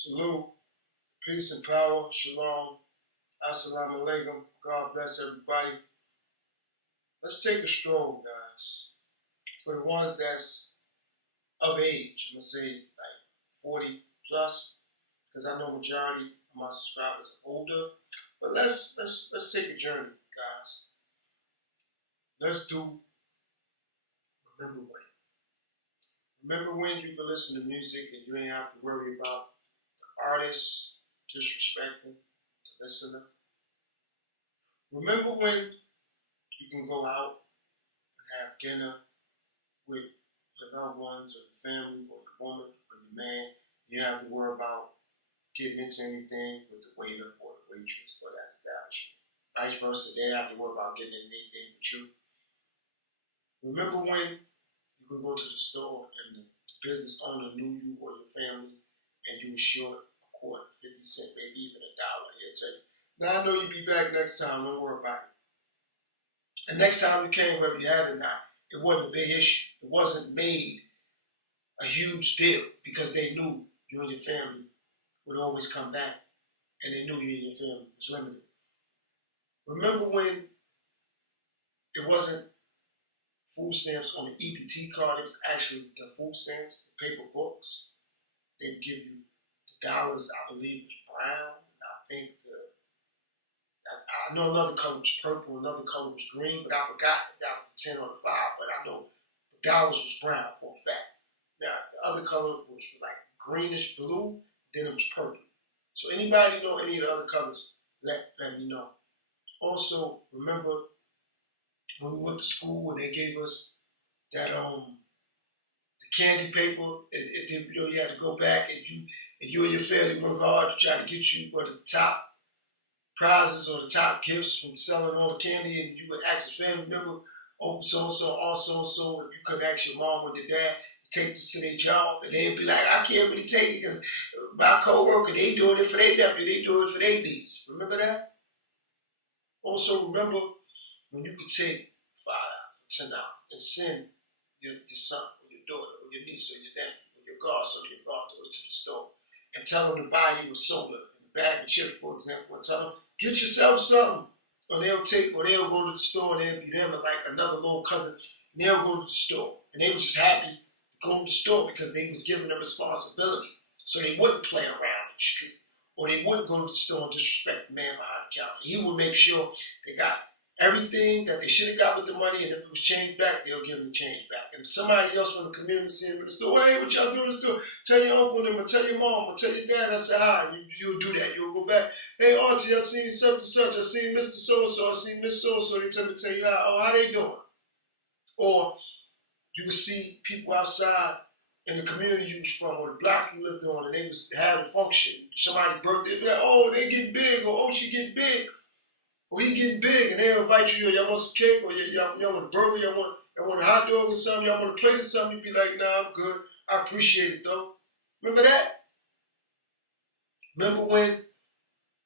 Salute, peace and power, shalom, assalamu alaikum, God bless everybody. Let's take a stroll, guys. For the ones that's of age, I'm gonna say like 40 plus, because I know majority of my subscribers are older. But let's take a journey, guys. Let's do remember when. Remember when you could listen to music and you ain't have to worry about the artist disrespecting the listener. Remember when you can go out and have dinner with your loved ones or your family or your woman or your man. You have to worry about getting into anything with the waiter or the waitress for that establishment. Vice versa, they have to worry about getting into anything with you. Remember when you could go to the store and the business owner knew you or your family and you were short a quarter, 50 cents, maybe even $1 here. Tell you. Now I know you'll be back next time, don't worry about it. And next time you came, whether you had it or not, it wasn't a big issue. It wasn't made a huge deal because they knew you and your family would always come back and they knew you and your family was limited. Remember when it wasn't food stamps on the EBT card, it was actually the food stamps, the paper books. They would give you the dollars, I believe it was brown. I know another color was purple, another color was green, but I forgot if that was the 10 or the 5, but I know the dollars was brown for a fact. Now, the other color was like greenish blue, then it was purple. So anybody know any of the other colors, let me know. Also, remember when we went to school and they gave us that the candy paper, you had to go back and you and your family work hard to try to get you one of the top prizes or the top gifts from selling all the candy, and you would ask your family member, oh, so-and-so, or so-and-so, if you could ask your mom or your dad to take this to their job, and they'd be like, I can't really take it because my co-worker, they doing it for their nephew, they doing it for their niece. Remember that? Also, remember when you could take $5, $10, and send your son or your daughter or your niece or your nephew or your godson or your goddaughter to the store and tell them to buy you a soda and a bag of chips, for example, and tell them, get yourself something. Or they'll go to the store and they'll be them and like another little cousin, and they'll go to the store. And they were just happy to go to the store because they was given a responsibility. So they wouldn't play around in the street. Or they wouldn't go to the store and disrespect the man behind the counter. He would make sure they got everything that they should have got with the money, and if it was changed back, they'll give them the change back. And if somebody else from the community seeing them in the store, hey, what y'all doing in the store? Tell your uncle them, or tell your mom, or tell your dad, I said hi. You'll do that. You'll go back. Hey, auntie, I seen such and such. I seen Mr. So-and-so. I seen Miss So-and-so. They tell me to tell you hi. Oh, how they doing? Or you would see people outside in the community you was from, or the block you lived on, and they was having a function. Somebody's birthday, they'd be like, oh, they getting big, or oh, she getting big. Or he getting big, and they'll invite you, y'all want some cake, or y'all want a burger, y'all want a hot dog or something, y'all want a plate or something, you'd be like, nah, I'm good. I appreciate it, though. Remember that? Remember when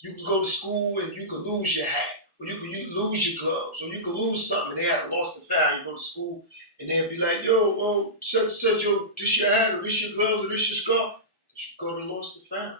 you could go to school and you could lose your hat, or you could lose your gloves, or you could lose something, and they had lost the found. You go to school, and they'll be like, yo, well, such, yo, this your hat, or this your gloves, or this your scarf. Because you go to lost the found.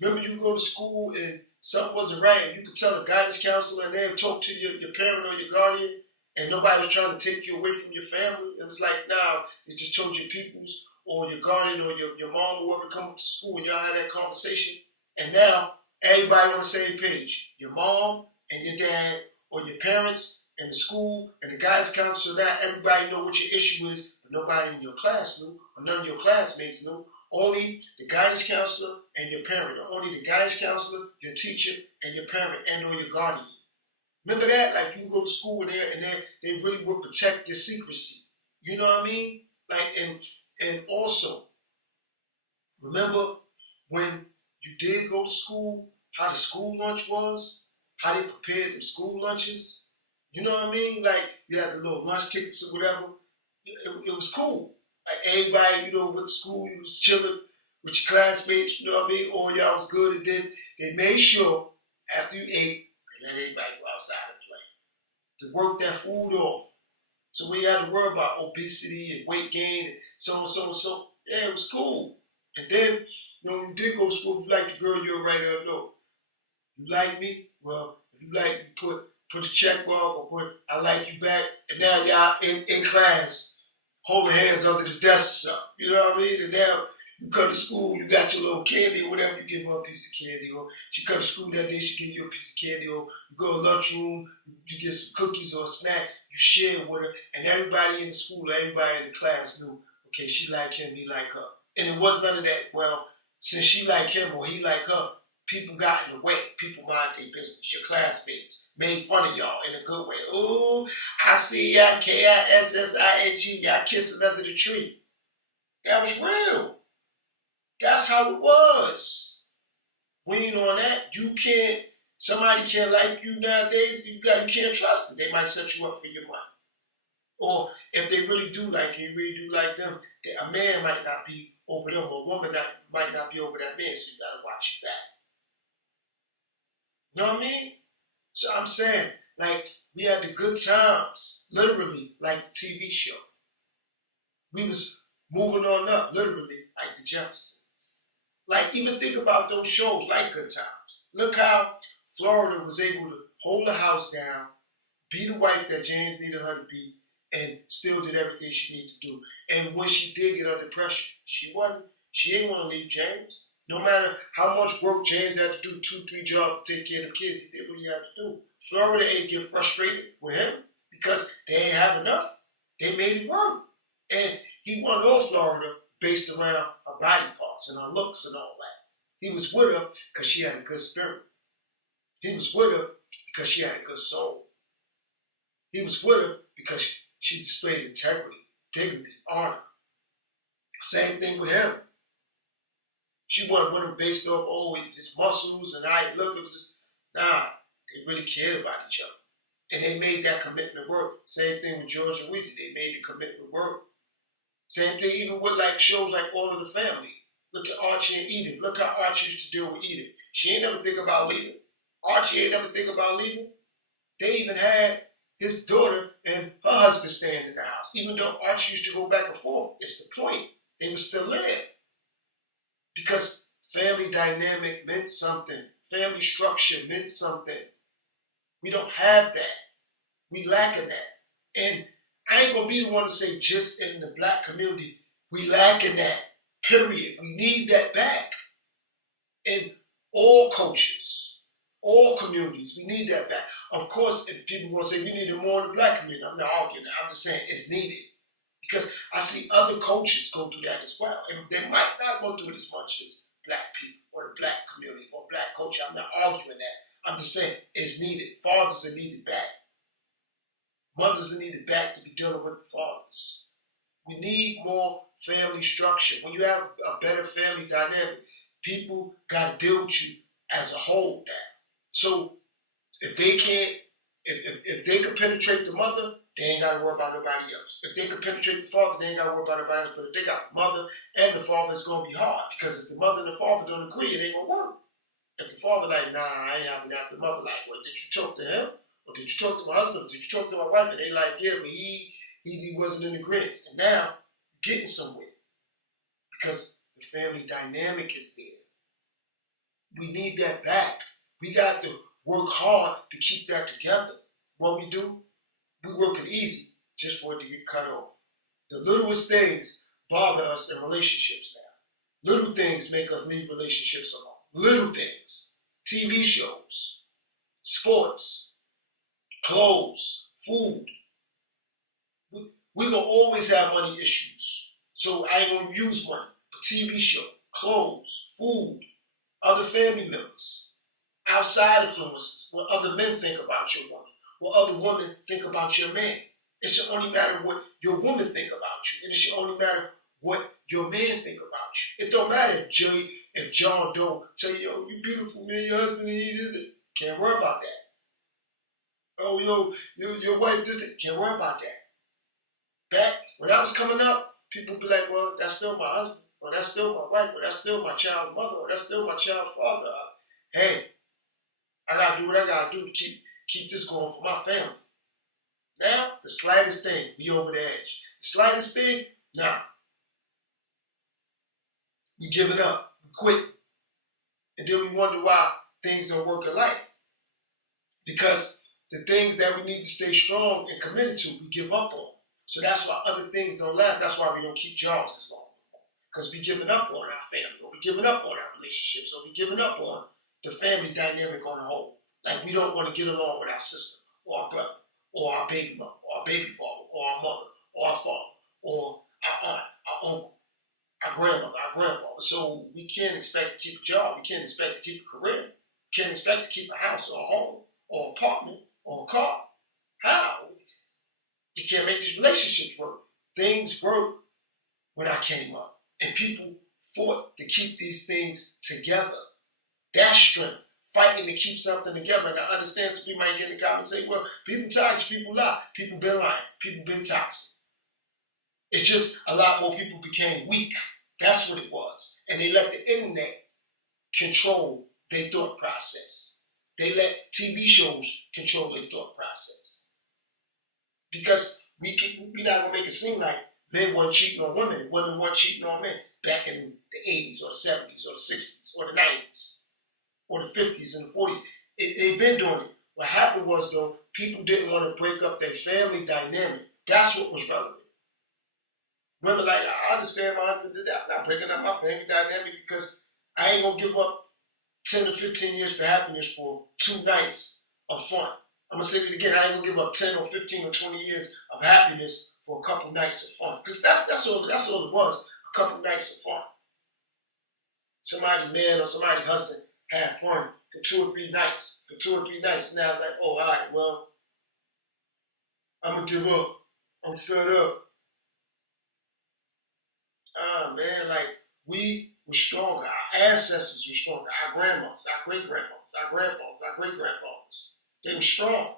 Remember you go to school and something wasn't right, and you could tell the guidance counselor, and they'd talk to your parent or your guardian, and nobody was trying to take you away from your family. It was like, nah, they just told your peoples or your guardian or your mom or whoever come up to school, and y'all had that conversation. And now everybody on the same page. Your mom and your dad or your parents and the school and the guidance counselor, now everybody know what your issue is, but nobody in your class knew, or none of your classmates knew. Only the guidance counselor and your parent. Only the guidance counselor, your teacher, and your parent and or your guardian. Remember that? Like you go to school and they really will protect your secrecy. You know what I mean? Like and also remember when you did go to school, how the school lunch was, how they prepared the school lunches. You know what I mean? Like you had the little lunch tickets or whatever. It was cool. Like everybody, went to school, you was chilling with your classmates, you know what I mean? All y'all was good, and then they made sure after you ate, they let everybody go outside and play. To work that food off. So we had to worry about obesity and weight gain and so on, so on, so. Yeah, it was cool. And then, when you did go to school, if you like the girl, you'll write her a note. You like me? Well, if you like, you put a check mark or put I like you back. And now y'all in class, holding hands under the desk or something. You know what I mean? And now you come to school, you got your little candy or whatever, you give her a piece of candy. Or she come to school that day, she give you a piece of candy. Or you go to lunchroom, you get some cookies or a snack, you share with her. And everybody in the school, everybody in the class knew, okay, she like him, he like her. And it was none of that, well, since she like him or he like her, people got in the way. People mind their business. Your classmates made fun of y'all in a good way. Ooh, I see y'all, KISSING, y'all kissing under the tree. That was real. That's how it was. We ain't on that. Somebody can't like you nowadays, you can't trust it. They might set you up for your money. Or if they really do like you really do like them, a man might not be over them, or a woman might not be over that man, so you gotta watch your back. You know what I mean? So I'm saying, like, we had the good times, literally, like the TV show. We was moving on up, literally, like the Jeffersons. Like, even think about those shows like Good Times. Look how Florida was able to hold the house down, be the wife that James needed her to be, and still did everything she needed to do. And when she did get under pressure, she ain't want to leave James. No matter how much work James had to do, 2-3 jobs to take care of the kids, he did what he had to do. Florida ain't get frustrated with him because they ain't have enough. They made it work. And he won all Florida based around her body parts and her looks and all that. He was with her because she had a good spirit. He was with her because she had a good soul. He was with her because she displayed integrity, dignity, honor. Same thing with him. She wasn't with him based off, his muscles and how he looked. It was just, nah, they really cared about each other. And they made that commitment work. Same thing with George and Weezy. They made the commitment work. Same thing even with like shows like All in the Family. Look at Archie and Edith. Look how Archie used to deal with Edith. She ain't never think about leaving. Archie ain't never think about leaving. They even had his daughter and her husband staying in the house. Even though Archie used to go back and forth, it's the point. They were still there. Because family dynamic meant something. Family structure meant something. We don't have that. We lack in that. And I ain't gonna be the one to say just in the black community, we lack in that. Period. We need that back. In all cultures, all communities, we need that back. Of course, if people want to say we need it more in the black community, I'm not arguing that. I'm just saying it's needed. Because I see other cultures go through that as well. And they might not go through it as much as black people or the black community or black culture. I'm not arguing that. I'm just saying it's needed. Fathers are needed back. Mothers are needed back to be dealing with the fathers. We need more family structure. When you have a better family dynamic, people got to deal with you as a whole now. So if they can't, if they can penetrate the mother, they ain't got to worry about nobody else. If they can penetrate the father, they ain't got to worry about nobody else. But if they got the mother and the father, it's going to be hard. Because if the mother and the father don't agree, it ain't going to work. If the father like, nah, I ain't having that. The mother like, well, did you talk to him? Or did you talk to my husband? Or did you talk to my wife? And they like, yeah, but he wasn't in agreement. And now, getting somewhere. Because the family dynamic is there. We need that back. We got to work hard to keep that together. What we do, we work it easy just for it to get cut off. The littlest things bother us in relationships now. Little things make us leave relationships alone. Little things. TV shows, sports, clothes, food. We're going to always have money issues. So I ain't going to use money. A TV show, clothes, food, other family members, outside influences, what other men think about your woman, what other women think about your man. It should only matter what your woman think about you, and it should only matter what your man think about you. It don't matter if John Doe tell you, yo, you beautiful, man, your husband, he did it. Can't worry about that. Oh, your wife this, can't worry about that. Back when I was coming up, people be like, well, that's still my husband, or that's still my wife, or that's still my child's mother, or that's still my child's father. Hey, I gotta do what I gotta do to keep this going for my family. Now, the slightest thing, we over the edge. The slightest thing, nah. We give it up. We quit. And then we wonder why things don't work in life. Because the things that we need to stay strong and committed to, we give up on. So that's why other things don't last. That's why we don't keep jobs as long. Because we're giving up on our family, or we're giving up on our relationships, or we're giving up on the family dynamic on the whole. Like we don't want to get along with our sister, or our brother, or our baby mother, or our baby father, or our mother, or our father, or our aunt, our uncle, our grandmother, our grandfather. So we can't expect to keep a job. We can't expect to keep a career. We can't expect to keep a house, or a home, or an apartment, or a car. How? You can't make these relationships work. Things work when I came up. And people fought to keep these things together. That's strength. Fighting to keep something together. And I understand some people might get in the comments and say, well, people toxic, people lie. People been lying. People been toxic. It's just a lot more people became weak. That's what it was. And they let the internet control their thought process. They let TV shows control their thought process. Because we're not going to make it seem like men weren't cheating on women, and women weren't cheating on men back in the 80s or the 70s or the 60s or the 90s or the 50s and the 40s. They've been doing it. What happened was, though, people didn't want to break up their family dynamic. That's what was relevant. Women like, I understand my husband did that. I'm not breaking up my family dynamic because I ain't going to give up 10 to 15 years for happiness for 2 nights of fun. I'm going to say it again. I ain't going to give up 10 or 15 or 20 years of happiness for a couple nights of fun. Because that's all it was, a couple nights of fun. Somebody's man or somebody's husband had fun for 2 or 3 nights. For 2 or 3 nights, now it's like, oh, all right, well, I'm going to give up. I'm fed up. Man, like, we were stronger. Our ancestors were stronger. Our grandmothers, our great-grandmothers, our grandfathers, our great-grandfathers. They were strong.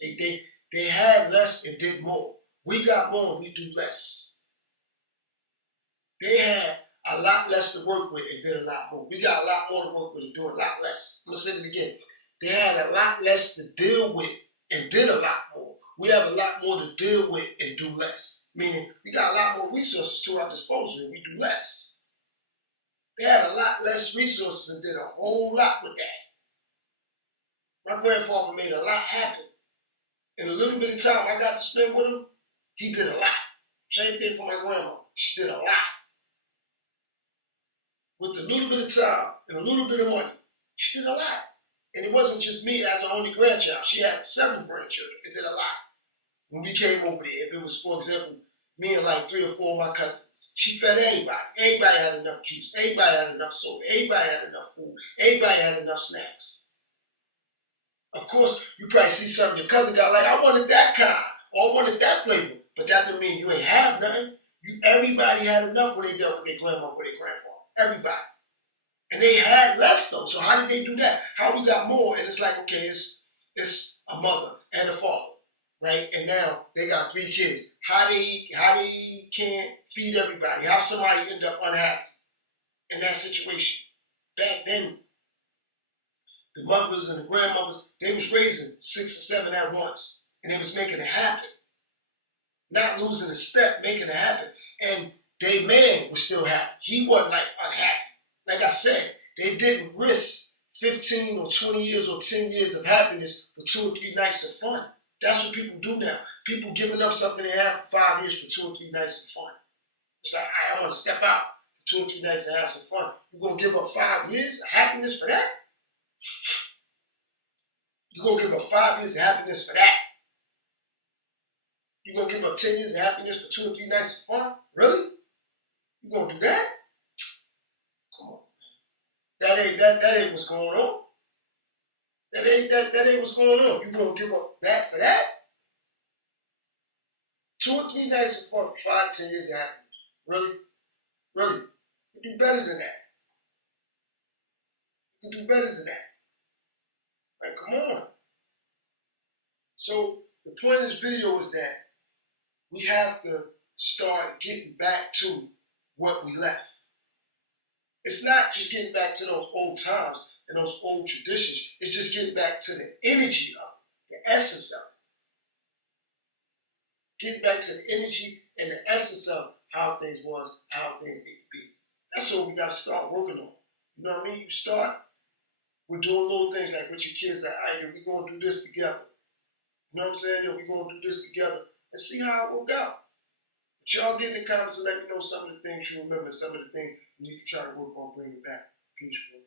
They had less and did more. We got more and we do less. They had a lot less to work with and did a lot more. We got a lot more to work with and do a lot less. I'm going to say it again. They had a lot less to deal with and did a lot more. We have a lot more to deal with and do less. Meaning, we got a lot more resources to our disposal and we do less. They had a lot less resources and did a whole lot with that. My grandfather made a lot happen. In a little bit of time I got to spend with him, he did a lot. Same thing for my grandma. She did a lot. With a little bit of time and a little bit of money, she did a lot. And it wasn't just me as her only grandchild. She had 7 grandchildren. It did a lot. When we came over there, if it was, for example, me and like 3 or 4 of my cousins, she fed everybody. Everybody had enough juice. Everybody had enough soda. Everybody had enough food. Everybody had enough snacks. Of course, you probably see something your cousin got, like, I wanted that kind, or I wanted that flavor. But that don't mean you ain't have nothing. Everybody had enough when they dealt with their grandma or their grandfather. Everybody. And they had less, though. So how did they do that? How we got more? And it's like, okay, it's a mother and a father. Right? And now they got 3 kids. How they can't feed everybody? How somebody end up unhappy in that situation? Back then, the mothers and the grandmothers, they was raising 6 or 7 at once. And they was making it happen. Not losing a step, making it happen. And their man was still happy. He wasn't like unhappy. Like I said, they didn't risk 15 or 20 years or 10 years of happiness for 2 or 3 nights of fun. That's what people do now. People giving up something they have for 5 years for 2 or 3 nights of fun. It's like, I want to step out for 2 or 3 nights and have some fun. You're going to give up 5 years of happiness for that? You're going to give up 5 years of happiness for that? You're going to give up 10 years of happiness for 2 or 3 nights of fun? Really? You're going to do that? Come on. That ain't what's going on. That ain't what's going on. You're going to give up that for that? 2 or 3 nights of fun for 5 to 10 years of happiness. Really? Really? You can do better than that. You can do better than that. Like, come on. So, the point of this video is that we have to start getting back to what we left. It's not just getting back to those old times and those old traditions. It's just getting back to the energy of it, the essence of it. Getting back to the energy and the essence of how things was, how things need to be. That's what we gotta start working on. You know what I mean? You start with doing little things like with your kids that, hey, we gonna do this together. You know what I'm saying? Yo, we gonna do this together and see how it work out. But y'all get in the comments and let me know some of the things you remember, some of the things you need to try to work on bringing back. Peace, bro.